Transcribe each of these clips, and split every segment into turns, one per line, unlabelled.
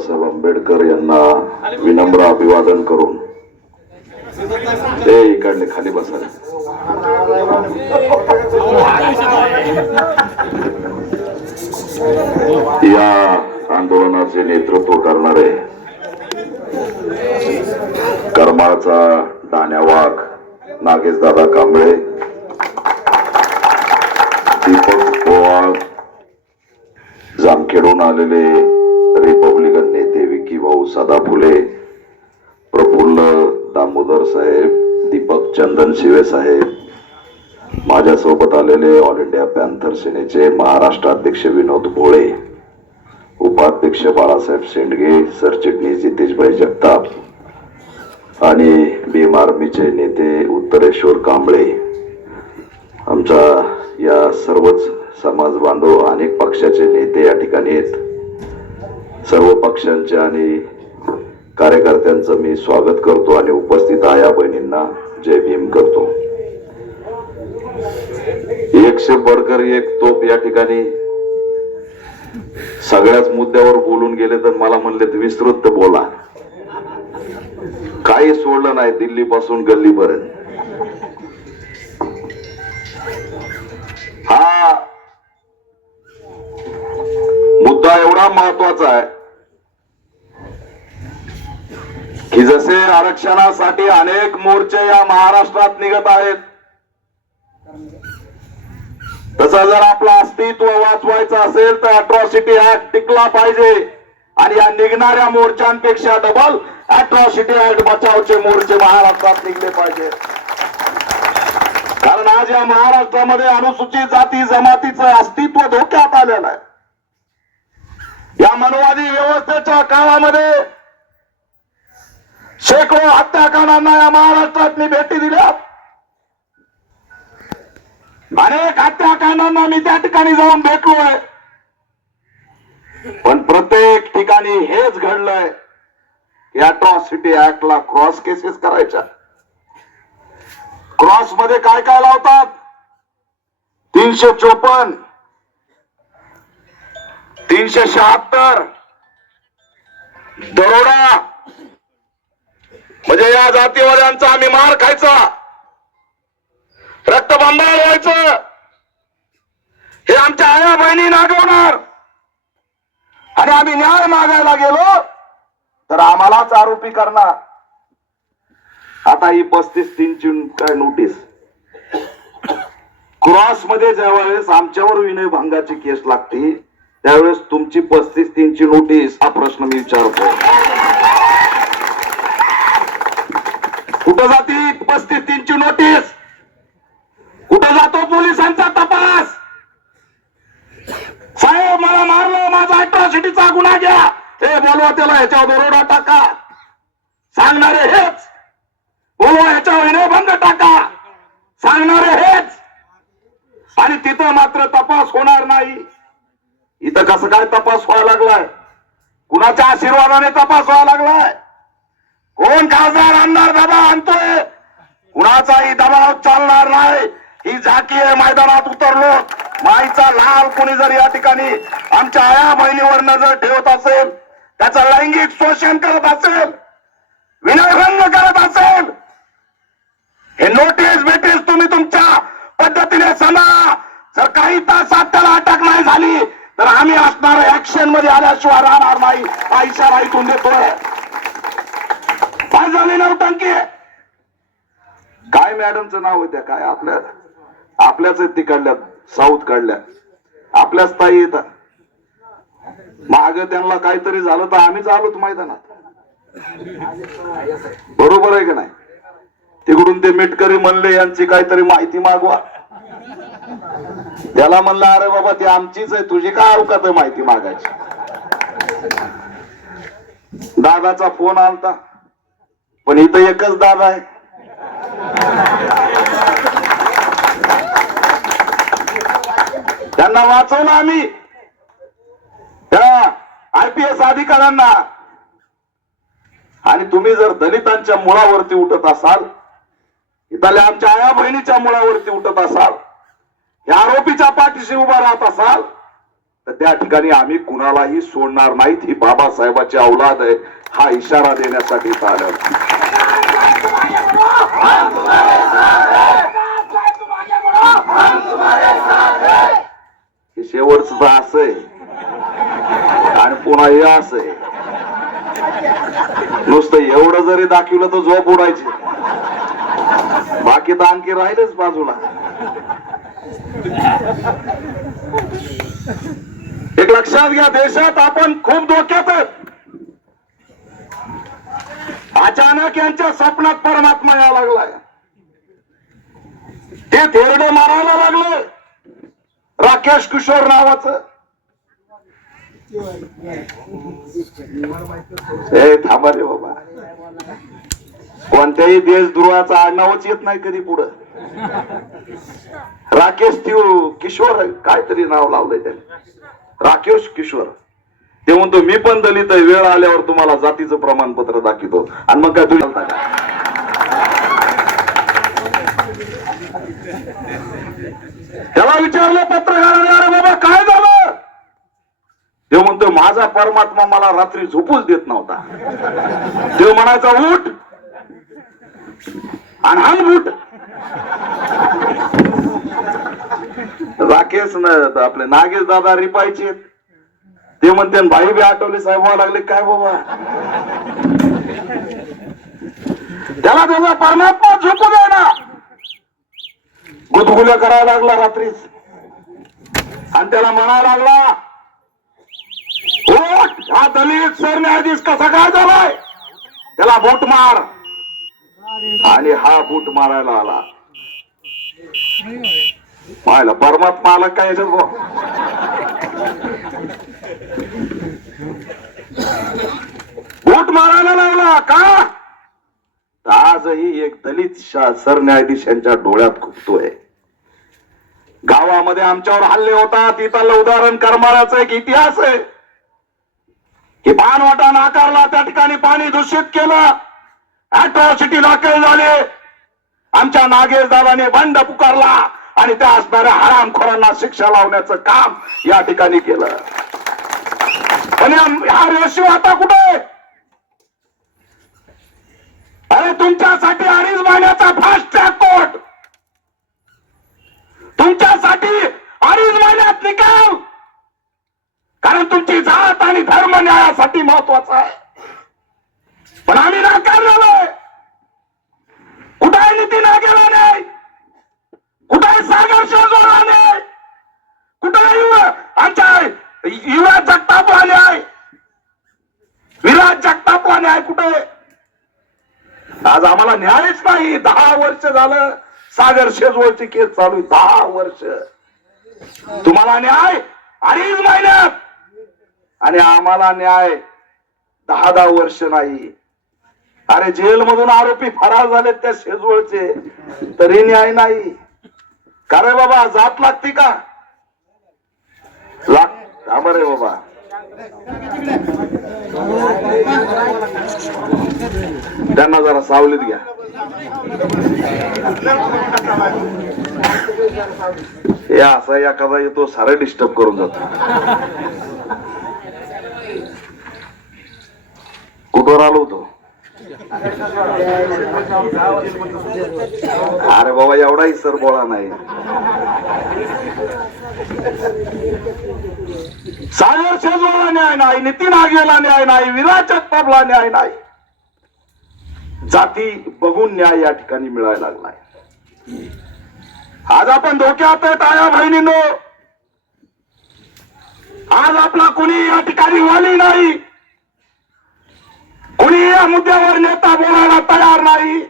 बाबासाहेब आंबेडकर यांना विनम्र अभिवादन करून ते इकडले खाली बसा या आंदोलनाचे नेतृत्व करणारे करमाळचा दाण्या वाघ नागेश दादा कांबळे दीपक पोवाळ जामखेडून आलेले की भाऊ सदा फुले. प्रफुल्ल दामोदर साहेब दीपक चंदन शिवे साहेब माझ्यासोबत आलेले ऑल इंडिया पॅन्थर सेनेचे महाराष्ट्र अध्यक्ष विनोद भोळे उपाध्यक्ष बाळासाहेब शेंडगे सरचिटणीस जितेशभाई जगताप आणि भीम आर्मीचे नेते उत्तरेश्वर कांबळे. आमचा या सर्वच समाज बांधव अनेक पक्षाचे नेते या ठिकाणी आहेत. सर्व पक्षांचे आणि कार्यकर्त्यांचं मी स्वागत करतो आणि उपस्थित आया बहिणींना. जय भीम करतो. एकशे बडकर एक तोप या ठिकाणी. सगळ्याच मुद्द्यावर बोलून गेले तर मला म्हणले विस्तृत बोला. काही सोडलं नाही दिल्ली पासून गल्लीपर्यंत. हा मुद्दा एवढा महत्त्वाचा आहे की जसे आरक्षणासाठी अनेक मोर्चे या महाराष्ट्रात निघत आहेत तसा जर आपलं अस्तित्व वाचवायचं असेल तर अट्रॉसिटी ऍक्ट टिकला पाहिजे आणि या निघणाऱ्या मोर्चांपेक्षा डबल अट्रॉसिटी ऍक्ट बचावचे मोर्चे महाराष्ट्रात निघले पाहिजे. कारण आज या महाराष्ट्रामध्ये अनुसूचित जाती जमातीचं अस्तित्व धोक्यात आलेलं आहे. या मनुवादी व्यवस्थेच्या काळामध्ये शेकडो हत्याकांडांना या महाराष्ट्रात मी भेटी दिल्या. अनेक हत्याकांडांना मी त्या ठिकाणी जाऊन भेटलोय. पण प्रत्येक ठिकाणी हेच घडलंय की अट्रॉसिटी ऍक्टला क्रॉस केसेस करायच्या. क्रॉसमध्ये काय काय लावतात? तीनशे चोपन्न. तीनशे शहात्तर. दरोडा. म्हणजे या जातीवाद्यांचा आम्ही मार खायचा. रक्तबंबाळ व्हायचं. हे आमच्या आया बहिणी नागवणार. आणि आम्ही न्याय मागायला गेलो तर आम्हालाच आरोपी करणार. आता ही पस्तीस तीनची काय नोटीस? क्रॉसमध्ये ज्यावेळेस आमच्यावर विनय भंगाची केस लागते त्यावेळेस तुमची पस्तीस तीनची नोटीस हा प्रश्न मी विचारतो कुठं जाती पस्तीस तीनची नोटीस कुठं जातो पोलिसांचा तपास? साहेब मला मारलं माझा अट्रॉसिटीचा गुन्हा घ्या. हे बोलवा त्याला ह्याच्यावर दरोडा टाका. सांगणारे हेच. बोलवा ह्याच्यावर विनयभंग टाका. सांगणारे हेच. आणि तिथं मात्र तपास होणार नाही. इथं कसं काय तपास व्हायला लागलाय? कुणाच्या आशीर्वादाने तपास व्हायला लागलाय? कोण खासदार आमदार दबाव आणतोय? कुणाचाही दबाव चालणार नाही. ही झाकी मैदानात उतरलो. माईचा लाल कोणी जर या ठिकाणी आमच्या आया बहिणीवर नजर ठेवत असेल त्याचं लैंगिक शोषण करत असेल विनयभंग करत असेल हे नोटीस बिटीस तुम्ही तुमच्या पद्धतीने सांगा. जर काही तासात त्याला अटक नाही झाली तर आम्ही असणार ऍक्शनमध्ये आल्याशिवाय राहणार नाही. हा इशारा इथून देतोय. काय झाली नवटंकी काय मॅडमचं नाव होत्या काय आपल्या आपल्याच आहेत तिकडल्या साऊथ कडल्या. आपल्याच ताई येतात माग त्यांना काहीतरी झालं तर आम्हीच आलोत मैदानात. बरोबर आहे का नाही? तिकडून ते मिटकरी म्हणले यांची काहीतरी माहिती मागवा. त्याला म्हणलं अरे बाबा ती आमचीच आहे. तुझी काय अवकात आहे माहिती मागायची? दादाचा फोन आलता. पण इथं एकच दादा आहे. त्यांना वाचवलं आम्ही. त्या आयपीएस अधिकाऱ्यांना. आणि तुम्ही जर दलितांच्या मुळावरती उठत असाल इथल्या आमच्या आया बहिणीच्या मुळावरती उठत असाल या आरोपीच्या पाठीशी उभा राहत असाल तर त्या ठिकाणी आम्ही कुणालाही सोडणार नाहीत. ही बाबासाहेबाची अवलाद आहे. हा इशारा देण्यासाठी आलं. हे शेवटच असं आहे. आणि पुन्हा हे असं आहे. नुसतं एवढं जरी दाखवलं तर झोप उडायची. बाकी तर आणखी राहिलेच बाजूला. एक लक्षात घ्या देशात आपण खूप धोक्यात अचानक यांच्या स्वप्नात परमात्मा या लागलाय. ते थेरडे मारायला लागले. राकेश किशोर नावाचं. हे थांबा रे बाबा. कोणत्याही देशद्रोहाचा आडनावच येत नाही कधी पुढं. राकेश तिव किशोर काहीतरी नाव लावलंय त्याने. राकेश किशोर. ते म्हणतो मी पण दलित आहे वेळ आल्यावर तुम्हाला जातीचं प्रमाणपत्र दाखवतो. आणि मग काय तुझ्या का? त्याला विचारलं पत्रकाराने अरे बाबा काय झालं? ते म्हणतो माझा परमात्मा मला रात्री झोपूच देत नव्हता. देव म्हणायचा उठ. आणि हा उठ राकेश आपले नागेश दादा रिपायचे. ते म्हणते भाई बी आठवले साहेब लागले. काय बाबा? त्याला त्याचा परमात्मा झोपू दे ना. गुदगुल्या करायला लागला रात्रीच. आणि त्याला म्हणायला लागला उठ हा दलित सरन्यायाधीश कसा काय झालाय? त्याला बूट मार. आणि हा बूट मारायला आला. पाहिला परमात्मा आला काय याच्यात बूट मारायला लागला का? आजही एक दलित शा- सरन्यायाधीश यांच्या डोळ्यात खुपतोय. गावामध्ये आमच्यावर हल्ले होतात इथलं उदाहरण करमाराचा एक इतिहास आहे. की पानवटा नाकारला त्या ठिकाणी पाणी दूषित केलं. अॅट्रॉसिटी दाखल झाले. आमच्या नागेश दादाने बंड पुकारला. आणि त्या असणाऱ्या हरामखोरांना शिक्षा लावण्याचं काम या ठिकाणी केलं. आणि हा रेशिओ आता कुठे? अरे तुमच्यासाठी अडीच महिन्याचा फास्ट ट्रॅक कोर्ट तुमच्यासाठी अडीच महिन्यात निकाल. कारण तुमची जात आणि धर्म न्यायासाठी महत्त्वाचा आहे. पण आम्ही नाकारलेलो कुठेही नितीन गेला नाही कुठेही सागर शिवजोडा नाही कुठेही आमच्या युवराज जगतापला न्याय विराज जगतापला न्याय कुठे आज आम्हाला न्यायच नाही. दहा वर्ष झालं सागर शेजवळची केस चालू आहे. दहा वर्ष. तुम्हाला न्याय? अडीच महिन्यात आणि आम्हाला न्याय? दहा दहा वर्ष नाही. अरे जेल मधून आरोपी फरार झालेत त्या शेजवळचे. तरी न्याय नाही. का रे बाबा? जात लागते का? लाग बाबा. त्यांना जरा सावलीत घ्या. हे असा एखादा येतो सारे डिस्टर्ब करून जातो. कुठवर आलो होतो? अरे बाबा एवढाही सर बोळा नाही. सागर शेजवाला न्याय नाही नितीन आगेला न्याय नाही विराजक जगतापला न्याय नाही. जाती बघून न्याय या ठिकाणी मिळायला लागलाय. आज आपण धोक्यात आहेत आया बहिणींनो. आज आपला कुणी या ठिकाणी वाली नाही. कुणी या मुद्द्यावर नेता बोलायला तयार नाही.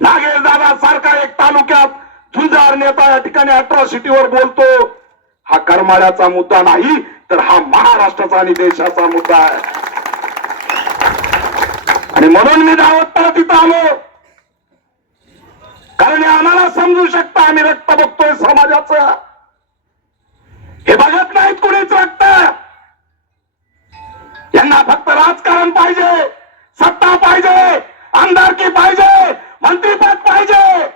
नागेश दादा सारखा एक तालुक्यात झुंजार नेता या ठिकाणी अट्रॉसिटीवर बोलतो. हा करमाळ्याचा मुद्दा नाही तर हा महाराष्ट्राचा आणि देशाचा मुद्दा आहे. आणि म्हणून मी दावत तिथं आलो. कारण आम्हाला समजू शकतं आम्ही रक्त बघतोय समाजाचं. हे बघत नाहीत कुणीच रक्त. यांना फक्त राजकारण पाहिजे सत्ता पाहिजे आमदारकी पाहिजे मंत्रीपद पाहिजे.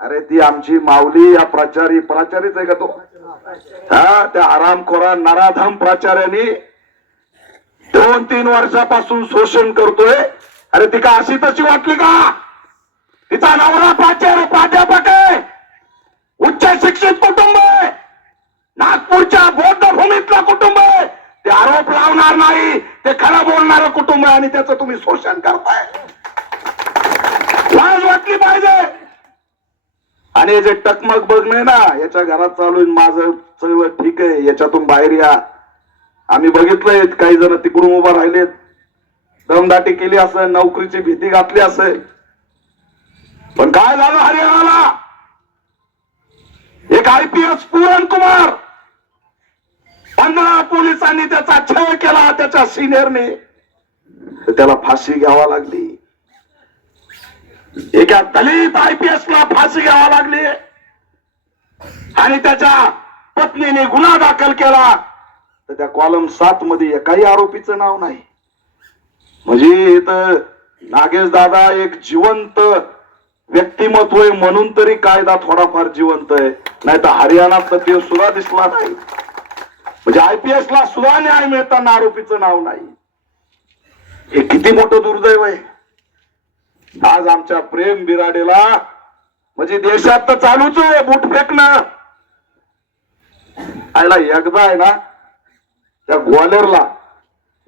अरे ती आमची माऊली या प्राचारी प्राचारीच आहे का तो? हा त्या आरामखोरा नराधाम प्राचार्याने दोन तीन वर्षापासून शोषण करतोय. अरे ती का अशी तशी वाटली का? तिचा नवरा प्राचार्य प्राध्यापक आहे. उच्च शिक्षित कुटुंब आहे. नागपूरच्या बौद्ध भूमीतलं कुटुंब आहे. ते आरोप लावणार नाही ते खरं बोलणार कुटुंब आहे आणि त्याचं तुम्ही शोषण करताय. लाज वाटली पाहिजे. आणि हे जे टकमक बघणे ना याच्या घरात चालू आहे, माझं चळवळ ठीक आहे याच्यातून बाहेर या. आम्ही बघितलंय काही जण तिकडून उभा राहिलेत. दमदाटी केली असं नोकरीची भीती घातली असेल. पण काय झालं हरियाणाला? एक I P S Puran Kumar. पंधरा पोलिसांनी त्याचा छळ केला त्याच्या सिनियरने त्याला फाशी घ्यावा लागली. एका दलित आय ला फाशी घ्यावा लागली. आणि त्याच्या पत्नीने गुन्हा दाखल केला. तर त्या कॉलम सात मध्ये एकाही आरोपीचं नाव नाही. म्हणजे इथं नागेश दादा एक जिवंत व्यक्तिमत्व आहे म्हणून तरी कायदा थोडाफार जिवंत आहे. नाही तर हरियाणात तर ते सुद्धा दिसला नाही. म्हणजे आयपीएस ला सुद्धा न्याय मिळताना आरोपीचं नाव नाही. हे किती मोठं दुर्दैव आहे. आज आमच्या प्रेम बिराडेला म्हणजे देशात तर चालूच आहे बूट फेकणं. आयला एकदा आहे ना त्या ग्वालेरला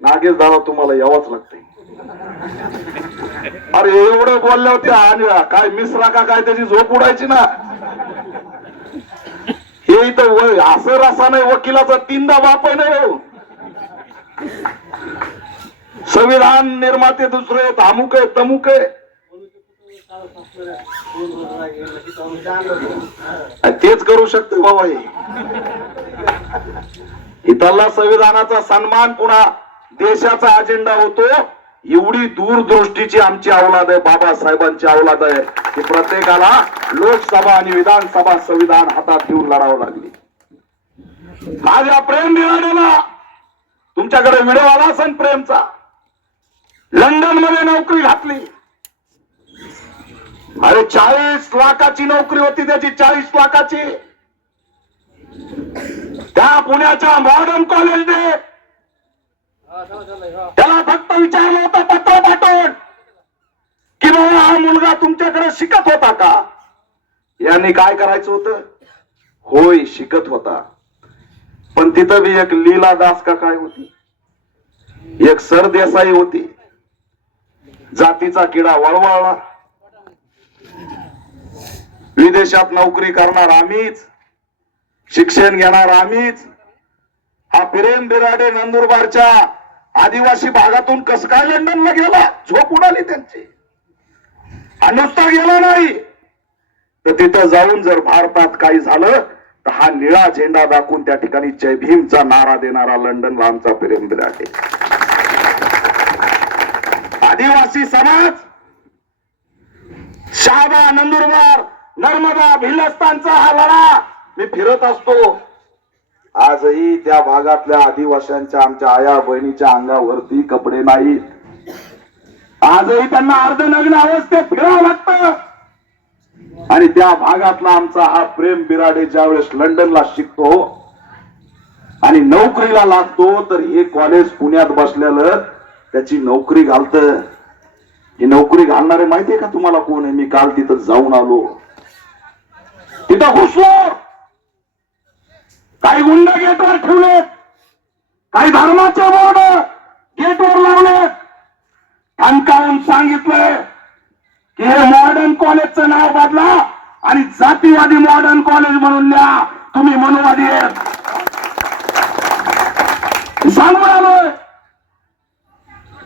नागेश दादा तुम्हाला यावंच लागते अरे एवढं बोलले होते आणि काय मिसरा का काय त्याची झोप उडायची ना. हे इथं असं रसा नाही वकिलाचा तीनदा बाप आहे ना हो. संविधान निर्माते दुसरे आहेत, अमुक आहे तमुक आहे. तेच करू शकते बाबा हे. इथला संविधानाचा सन्मान पुन्हा देशाचा अजेंडा होतो. एवढी दूरदृष्टीची आमची अवलाद आहे बाबासाहेबांची अवलाद आहे की प्रत्येकाला लोकसभा आणि विधानसभा संविधान हातात घेऊन लढावं लागली. माझ्या प्रेम दिनाला तुमच्याकडे व्हिडिओ आला असेल प्रेमचा. लंडनमध्ये नोकरी घातली. अरे चाळीस लाखाची नोकरी होती त्याची चाळीस लाखाची. त्या पुण्याच्या मॉडर्न कॉलेजने त्याला फक्त विचारलं होतं पत्र पाठवून. कि बाबा हा मुलगा तुमच्याकडे शिकत होता का? यांनी काय करायचं होतं? होय शिकत होता. पण तिथं बी एक लीला दास का काय होती? एक सरदेसाई होती. जातीचा किडा वळवळला. विदेशात नोकरी करणार आम्हीच. शिक्षण घेणार आम्हीच. हा प्रेम बिराडे नंदुरबारच्या आदिवासी भागातून कस काय लंडनला गेला? झोप उडाली त्यांची. हा नुसता गेला नाही. तर तिथं जाऊन जर भारतात काही झालं तर हा निळा झेंडा दाखवून त्या ठिकाणी जय भीमचा नारा देणारा लंडनला आमचा प्रेम बिराडे. आदिवासी समाज शहादा नंदुरबार नर्मदा भिल्लस्तानचा हा लढा. मी फिरत असतो. आजही त्या भागातल्या आदिवाशांच्या आमच्या आया बहिणीच्या अंगावरती कपडे नाहीत. आजही त्यांना अर्धनग्न अवस्थेत फिरावं लागतं. आणि त्या भागातला आमचा हा प्रेम बिराडे ज्यावेळेस लंडनला शिकतो आणि नोकरीला लागतो तर हे कॉलेज पुण्यात बसलेलं त्याची नोकरी घालत. ही नोकरी घालणारे माहितीये का तुम्हाला कोण आहे? मी काल तिथं जाऊन आलो. तिथं घुसलो हो. काही गुंड गेटवर ठेवलेत. काही धर्माचे बोर्ड गेटवर लावलेत. ठणकावून सांगितलंय की हे मॉडर्न कॉलेजचं नाव बदला आणि जातीवादी मॉडर्न कॉलेज म्हणून द्या तुम्ही मनोवादी आहेत. सांगून आलोय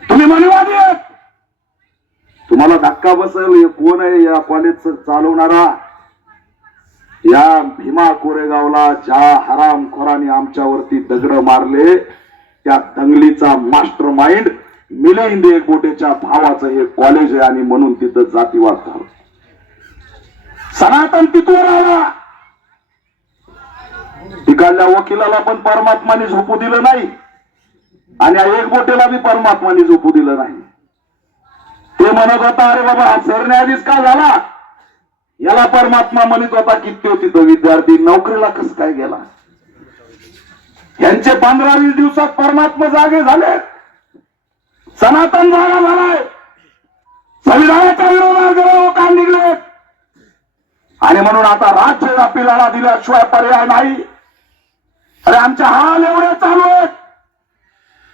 तुम्ही मनोवादी आहेत. तुम्हाला धक्का बसेल हे कोण आहे या कॉलेजचं चालवणारा? या भीमा कोरेगावला ज्या हरामखोराने आमच्यावरती दगड मारले त्या दंगलीचा मास्टर माइंड मिलिंद एकबोटेच्या भावाचं हे कॉलेज आहे आणि म्हणून तिथं जातीवाद झाला. सनातन तिथून आला. तिकडल्या वकिलाला पण परमात्माने झोपू दिलं नाही आणि एक एकबोटेला बी परमात्माने झोपू दिलं नाही. ते म्हणत होता अरे बाबा सरण्याआधीच का झाला? याला परमात्मा म्हणत होता की तो विद्यार्थी नोकरीला कस काय गेला? यांचे पंधरा वीस दिवसात परमात्मा जागे झाले. सनातन जागा झालाय. संविधानाच्या विरोधात लोकांनी निघले. आणि म्हणून आता राज्य आपल्याला दिल्याशिवाय पर्याय नाही. अरे आमच्या हाल एवढे चालू आहेत.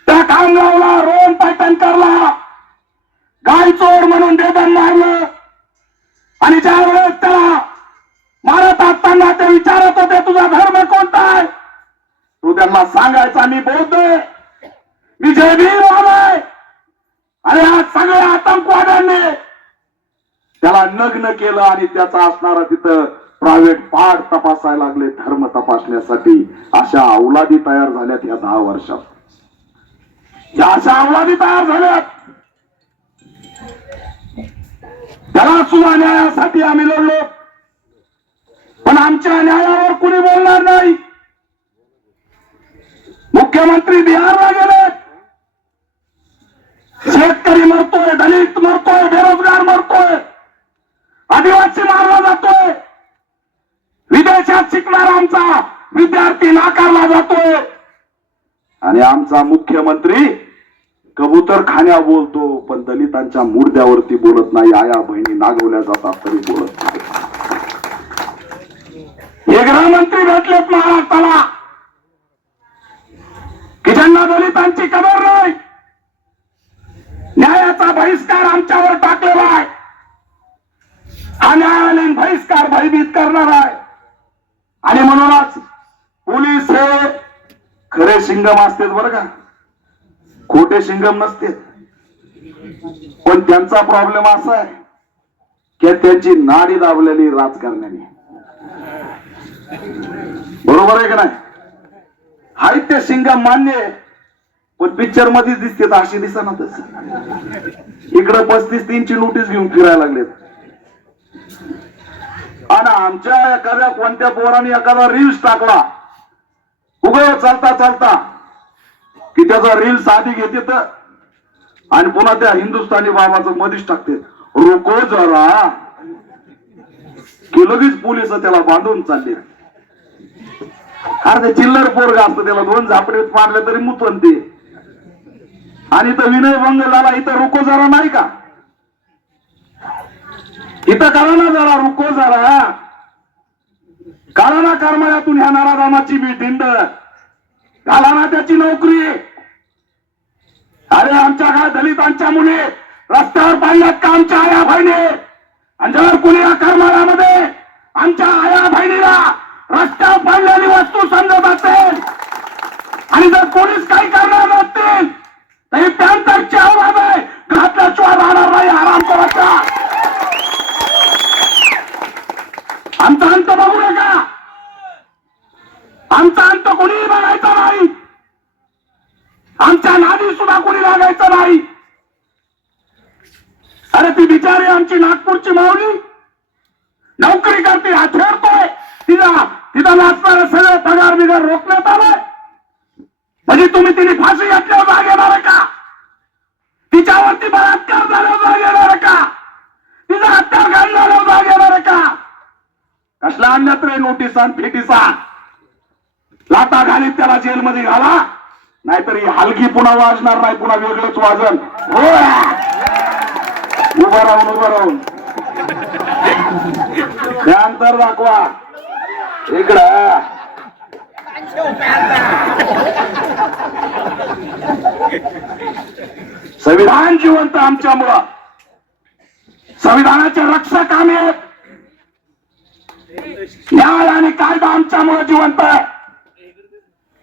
त्या कामगावला रोहन पैठणकरला. गाय चोर म्हणून बेदम मारलं. आणि ज्या वेळेस त्याला मारत असताना ते विचारत होते तुझा धर्म कोणता आहे? तू त्यांना सांगायचा मी बौद्ध मी जय आलोय आणि आज सगळ्या आतंकवाद्यांनी त्याला नग्न केलं आणि त्याचा असणारा तिथं प्रायव्हेट पार्ट तपासायला लागले धर्म तपासण्यासाठी. अशा अवलादी तयार झाल्यात या दहा वर्षात. या अशा अवलादी तयार झाल्यात. त्याला सुद्धा न्यायासाठी आम्ही लढलो. पण आमच्या न्यायावर कुणी बोलणार नाही. मुख्यमंत्री बिहारला गेले. शेतकरी मरतोय दलित मरतोय बेरोजगार मरतोय आदिवासी मारला जातोय विदेशात शिकणारा आमचा विद्यार्थी नाकारला जातोय. आणि आमचा मुख्यमंत्री कबूतर खाण्या बोलतो पण दलितांच्या मुर्द्यावरती बोलत नाही. आया बहिणी नागवल्या जातात तरी बोलत नाही. हे गृहमंत्री भेटलेत महाराष्ट्राला की ज्यांना दलितांची कदर नाही न्यायाचा बहिष्कार आमच्यावर टाकलेला आहे. हा न्यायालयीन बहिष्कार भयभीत करणार आहे. आणि म्हणूनच पोलीस हे खरे शिंगम असतात बरं का? खोटे शिंगम नसते. पण त्यांचा प्रॉब्लेम असा आहे की त्यांची नाडी दाबलेली राजकारण्याने. बरोबर आहे का नाही? हाय ते शिंगम मान्य आहे पण पिक्चरमध्ये दिसते अशी दिसना तस. इकडे पस्तीस तीनची नोटीस घेऊन फिरायला लागलेत. आणि आमच्या एखाद्या कोणत्या पोराने एखादा रील्स टाकला? उग चालता चालता. की त्याचा रील्स आधी घेते तर आणि पुन्हा त्या हिंदुस्थानी बाबाचं मधीच टाकते. रोको जरा. की लगेच पोलीस त्याला बांधून चालले. अरे ते चिल्लर पोरग असतं त्याला दोन झापडे मारले तरी मुतवन ते. आणि इथं विनय भंग झाला इथं रुको जरा नाही का? इथं करा ना जरा रुको जरा. करा ना करमाळ्यातून ह्या नारादामाची बी दिंड घाला ना त्याची नोकरी. अरे आमच्या काय दलितांच्या मुली रस्त्यावर पाडल्यात का आमच्या आया बहिणी? आणि जर कुणी या करमाळ्यामध्ये आमच्या आया बहिणीला रस्त्यावर पाडलेली वस्तू समजत असेल आणि जर पोलीस काही करणार नसतील तर ही पॅन्टरची आवाज आहे. घातल्याशिवाय राहणार नाही आराम करायचा आमचा अंत बघू नका. आमचा अंत कोणीही बघायचा नाही आमच्या नादी सुद्धा कोणी लागायचं नाही. अरे ती बिचारी आमची नागपूरची माऊली. नोकरी करते हा ठेवतोय तिला तिथं सगळं पगार बिगार रोखण्यात आलाय. म्हणजे तुम्ही तिने फाशी घातल्यावर जाग येणार का? तिच्यावरती बलात्कार झाल्यावर जाग येणार का? तिचा हत्यार झाल्यावर जाग येणार का? कसला अन्यत्र रे नोटिसा फेटिसा लाता घालीत त्याला जेलमध्ये घाला. नाहीतर ही हलकी पुन्हा वाजणार नाही पुन्हा वेगळंच वाजन. हो उभं राहून उभं राहून. त्यानंतर दाखवा. इकडं. संविधान जिवंत आमच्यामुळं. संविधानाचे रक्षक आम्ही. आहेत न्याय आणि कायदा आमच्यामुळे जिवंत. आहे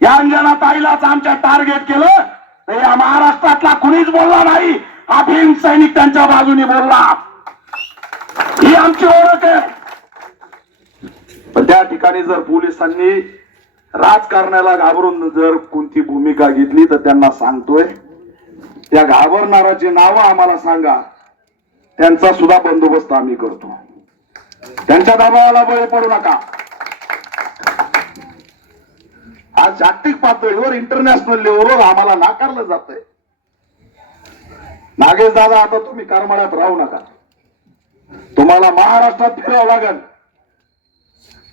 या अंजना ताईलाच आमच्या टार्गेट केलं. तर या महाराष्ट्रातला कुणीच बोलला नाही. अभिम सैनिक त्यांच्या बाजूने बोलला. ही आमची ओळख आहे. पण त्या ठिकाणी जर पोलिसांनी राजकारणाला घाबरून जर कोणती भूमिका घेतली तर त्यांना सांगतोय. त्या घाबरणाराची नावं आम्हाला सांगा. त्यांचा सुद्धा बंदोबस्त आम्ही करतो. त्यांच्या दबावाला बळी पडू नका. आज जागतिक पातळीवर इंटरनॅशनल लेवलवर आम्हाला नाकारलं जातंय. नागेश दादा आता तुम्ही करमाळ्यात राहू नका. तुम्हाला महाराष्ट्रात फिरावं लागेल.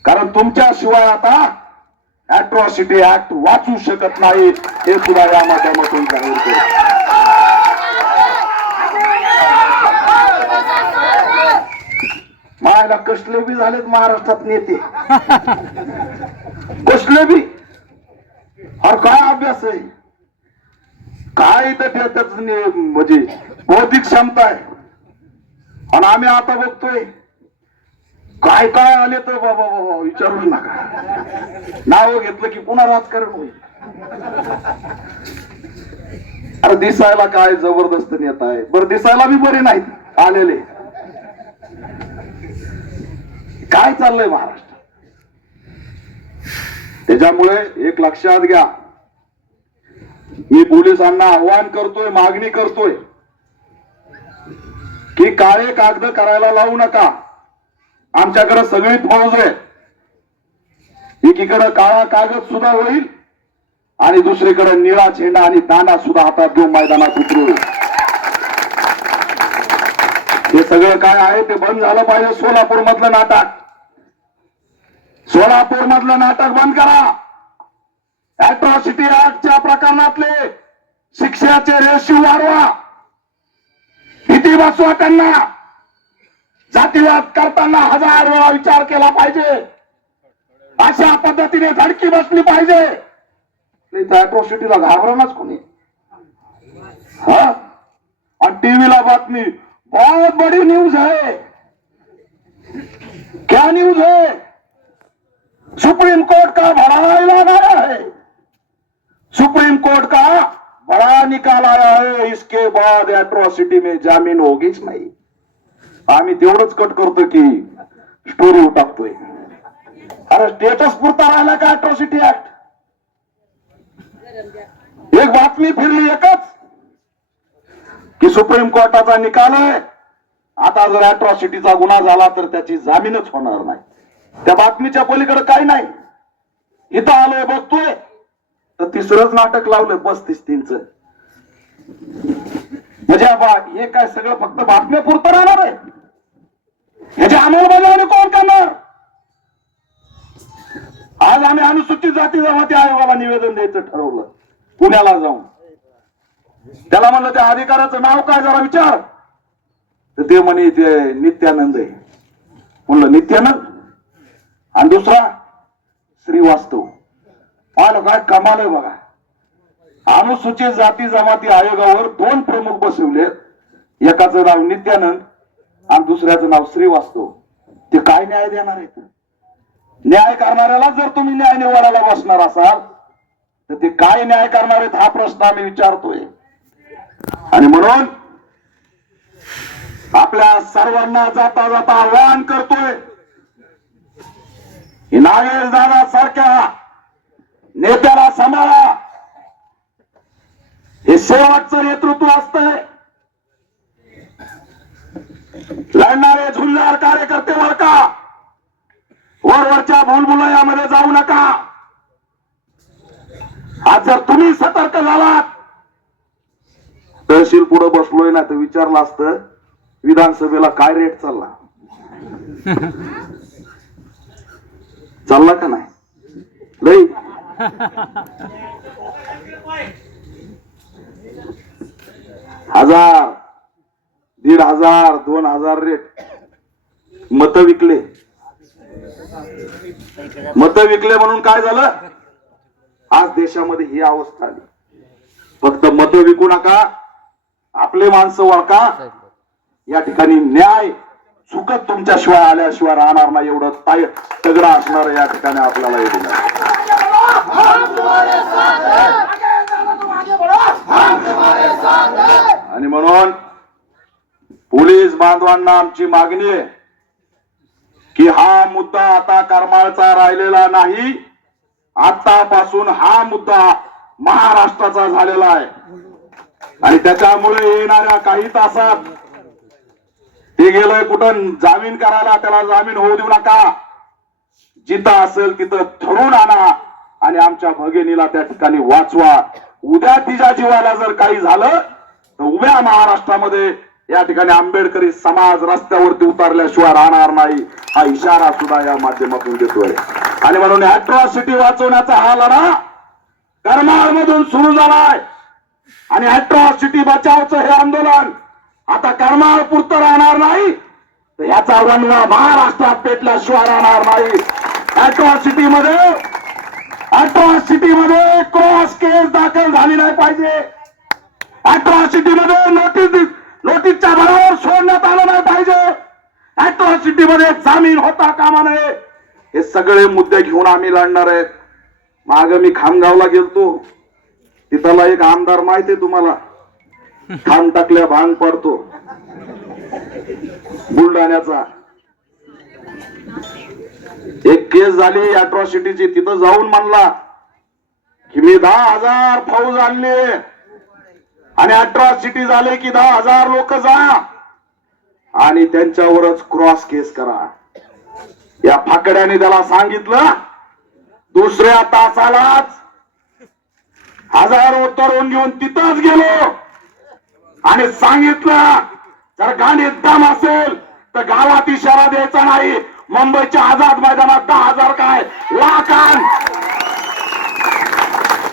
कारण तुमच्याशिवाय आता अॅट्रॉसिटी ऍक्ट वाचू शकत नाही हे सुद्धा या माध्यमातून जाहीर करतो मायला कसले बी झालेत महाराष्ट्रात नेते. कसले बी. अरे काय अभ्यास आहे? काय इथं त्याच म्हणजे बौद्धिक क्षमता आहे? आणि आम्ही आता बघतोय काय काय आले तर बाबा बाबा विचारू नका. नाव घेतलं की पुन्हा राजकारण होईल. अरे दिसायला काय जबरदस्त नेता आहे. बरं दिसायला बी बरे नाहीत आलेले. काय चाललंय महाराष्ट्र? त्याच्यामुळे एक लक्षात घ्या. मी पोलिसांना आव्हान करतोय मागणी करतोय की काळे कागद करायला लावू नका. आमच्याकडे सगळी फौज आहे. एकीकडे काळा कागद सुद्धा होईल आणि दुसरीकडे निळा झेंडा आणि दांडा सुद्धा हातात घेऊन मैदानात उतरू. हे सगळं काय आहे ते बंद झालं पाहिजे सोलापूर मधलं नाटक. सोलापूर मधलं नाटक बंद करा. अॅट्रॉसिटी ऍक्टच्या प्रकरणातले शिक्षणाचे रेशीव वाढवा. किती बसवा त्यांना. जातीवाद करताना हजार वेळा विचार केला पाहिजे. अशा पद्धतीने धडकी बसली पाहिजे. अॅट्रॉसिटीला घाबरणच कोणी. हा? और टीवीला बातमी. बहुत बड़ी न्यूज है क्या न्यूज है सुप्रीम कोर्ट का बड़ा ऐलान आया है? सुप्रीम कोर्ट का बड़ा निकाल आया है। इसके बाद एट्रॉसिटी में जामीन होगीच नाही। आम्ही तेवढंच कट करतो की स्टोरी टाकतोय अरे स्टेटस पुरता राहिला का अट्रॉसिटी ऍक्ट एक बातमी फिरली एकच की सुप्रीम कोर्टाचा निकाल आहे. आता जर अट्रॉसिटीचा गुन्हा झाला तर त्याची जामीनच होणार नाही. त्या बातमीच्या पलीकडे काही नाही. इथं आलोय बघतोय तर तिसरंच नाटक लावलंय पस्तीस तीनच. म्हणजे बा हे काय सगळं फक्त बातम्या पुरतं राहणार आहे? ह्याची अंमलबजावणी कोण करणार? आज आम्ही अनुसूचित जाती जमाती आयोगाला निवेदन द्यायचं ठरवलं पुण्याला जाऊन. त्याला म्हणलं त्या अधिकाऱ्याचं नाव काय जरा विचार. तर ते म्हणे ते नित्यानंद आहे. म्हणलं नित्यानंद? आणि दुसरा श्रीवास्तव. पाहिलं काय? कमाल आहे बघा. अनुसूचित जाती जमाती आयोगावर दोन प्रमुख बसवले. एकाचं नाव नित्यानंद आणि दुसऱ्याचं नाव श्रीवास्तव. ते काय न्याय देणार आहेत? न्याय करणाऱ्याला जर तुम्ही न्याय निवाडायला बसणार असाल तर ते काय न्याय करणार आहेत हा प्रश्न आम्ही विचारतोय. आणि म्हणून आपल्या सर्वांना जाता जाता आवाहन करतोय नागेश दादा सारख्या नेत्याला सांभाळा. हे शेवटचं नेतृत्व असतंय. लढणारे झुलणार कार्यकर्ते वर का? वरवरच्या भूलभुलयामध्ये जाऊ नका. आज जर तुम्ही सतर्क झालात तहसील पुढे बसलोय ना तर विचारलं असतं विधानसभेला काय रेट चालला? चालला का नाही? लई. हजार दीड हजार दोन हजार रेट मत विकले. मत विकले म्हणून काय झालं? आज देशामध्ये ही अवस्था आली. फक्त मत विकू नका. आपले माणसं वळका या ठिकाणी न्याय सुखद तुमच्याशिवाय आल्याशिवाय राहणार नाही एवढं ताय तगडा असणार या ठिकाणी आपल्याला हे आणि म्हणून पोलीस बांधवांना आमची मागणी आहे की हा मुद्दा आता करमाळचा राहिलेला नाही आतापासून हा मुद्दा महाराष्ट्राचा झालेला आहे. आणि त्याच्यामुळे येणाऱ्या काही तासात ते गेलोय कुठं? जामीन करायला त्याला जामीन होऊ देऊ नका. जिथं असेल तिथं ठरवून आणा आणि आमच्या भगिनीला त्या ठिकाणी वाचवा. उद्या तिच्या जीवाला जर काही झालं तर उभ्या महाराष्ट्रामध्ये या ठिकाणी आंबेडकरी समाज रस्त्यावरती उतरल्याशिवाय राहणार नाही हा इशारा सुद्धा या माध्यमातून देतोय. आणि म्हणून अॅट्रॉसिटी वाचवण्याचा हा लढा करमाळ मधून सुरू झालाय. आणि अॅट्रॉसिटी बचावचं हे आंदोलन आता कर्माळ पुरतं राहणार नाही. तर याचा रंगवा महाराष्ट्रात पेटल्याशिवाय राहणार नाही. अॅट्रॉसिटी मध्ये अॅट्रॉसिटी मध्ये क्रॉस केस दाखल झाली नाही पाहिजे. अॅट्रॉसिटी मध्ये नोटीस नोटीसच्या बळावर सोडण्यात आलं नाही पाहिजे. अॅट्रॉसिटी मध्ये जामीन होता कामा नये. हे सगळे मुद्दे घेऊन आम्ही लढणार आहेत. माग मी खामगावला गेलतो. तिथला एक आमदार माहिती तुम्हाला. खान टाकल्या भांग पडतो. बुलढाण्याचा. एक केस झाली अट्रॉसिटीची तिथं जाऊन म्हणला की मी दहा हजार फौज आणले. आणि अट्रॉसिटी झाले की दहा हजार लोक जा. आणि त्यांच्यावरच क्रॉस केस करा. या फाकड्याने त्याला सांगितलं दुसऱ्या तासालाच हजार तरुण घेऊन तिथंच गेलो. आणि सांगितलं जर गाडीत दम असेल तर गावात इशारा द्यायचा नाही. मुंबईच्या आझाद मैदानात दहा हजार काय? लाखान.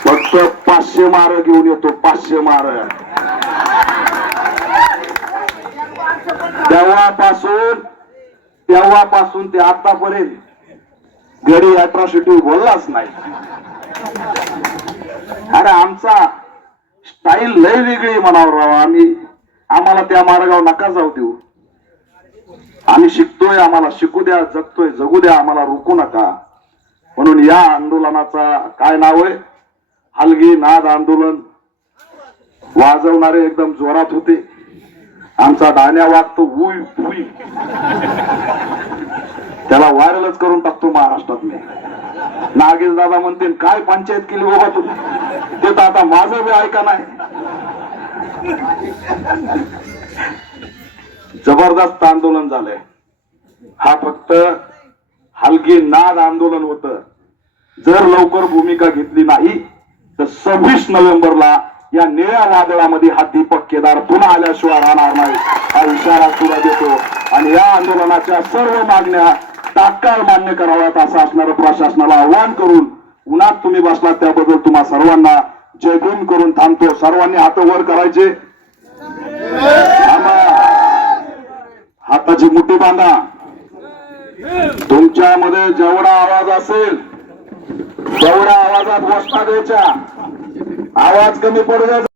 फक्त पाचशे मार घेऊन येतो पाचशे मार. तेव्हापासून तेव्हापासून ते आतापर्यंत घरी अट्रॉसिटी बोललाच नाही. अरे आमचा स्टाईल लय वेगळी म्हणावं राव. आम्ही आम्हाला त्या मार्गावर नका जाऊ देऊ. आम्ही शिकतोय आम्हाला शिकू द्या जगतोय जगू द्या आम्हाला रोखू नका. म्हणून या आंदोलनाचा काय नाव आहे? हलगी नाद आंदोलन. वाजवणारे एकदम जोरात होते. आमचा डाण्या वागतो उई उई त्याला व्हायरलच करून टाकतो महाराष्ट्रात मी. नागेश दादा म्हणते काय पंचायत केली बाबा तू? ते तर आता माझं बी ऐका नाही. जबरदस्त आंदोलन झालंय. हा फक्त हलगी नाद आंदोलन होत. जर लवकर भूमिका घेतली नाही तर सव्वीस नोव्हेंबरला या निळ्या वादळामध्ये हा दीपक केदार पुन्हा आल्याशिवाय राहणार नाही. हा इशारा सुद्धा देतो. आणि या आंदोलनाच्या सर्व मागण्या तात्काळ मान्य कराव्यात असं असणारं प्रशासनाला आव्हान करून उन्हात तुम्ही बसलात त्याबद्दल तुम्हा सर्वांना जयभीम करून थांबतो. सर्वांनी हात वर करायचे. हाताची मुठी बांधा. तुमच्यामध्ये जेवढा आवाज असेल तेवढ्या आवाजात बसता द्यायच्या. आवाज कमी पडू द्यायचा